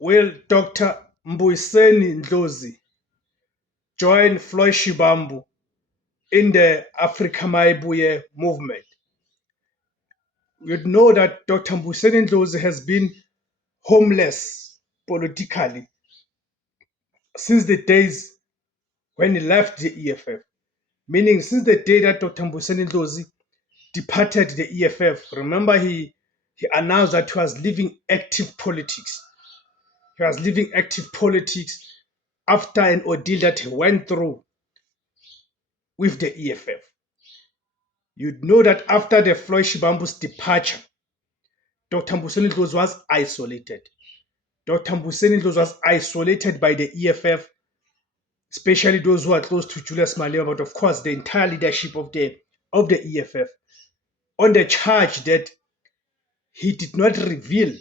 Will Dr. Mbuyiseni Ndlozi join Floyd Shivambu in the Africa Maibuye movement? You'd know that Dr. Mbuyiseni Ndlozi has been homeless politically since the days when he left the EFF, meaning since the day that Dr. Mbuyiseni Ndlozi departed the EFF. Remember, he announced that he was leaving active politics. He was leaving active politics after an ordeal that he went through with the EFF. You'd know that after the Floyd Shivambu's departure, Dr. Mbuyiseni Ndlozi was isolated. Dr. Mbuyiseni Ndlozi was isolated by the EFF, especially those who are close to Julius Malema, but of course the entire leadership of the EFF, on the charge that he did not reveal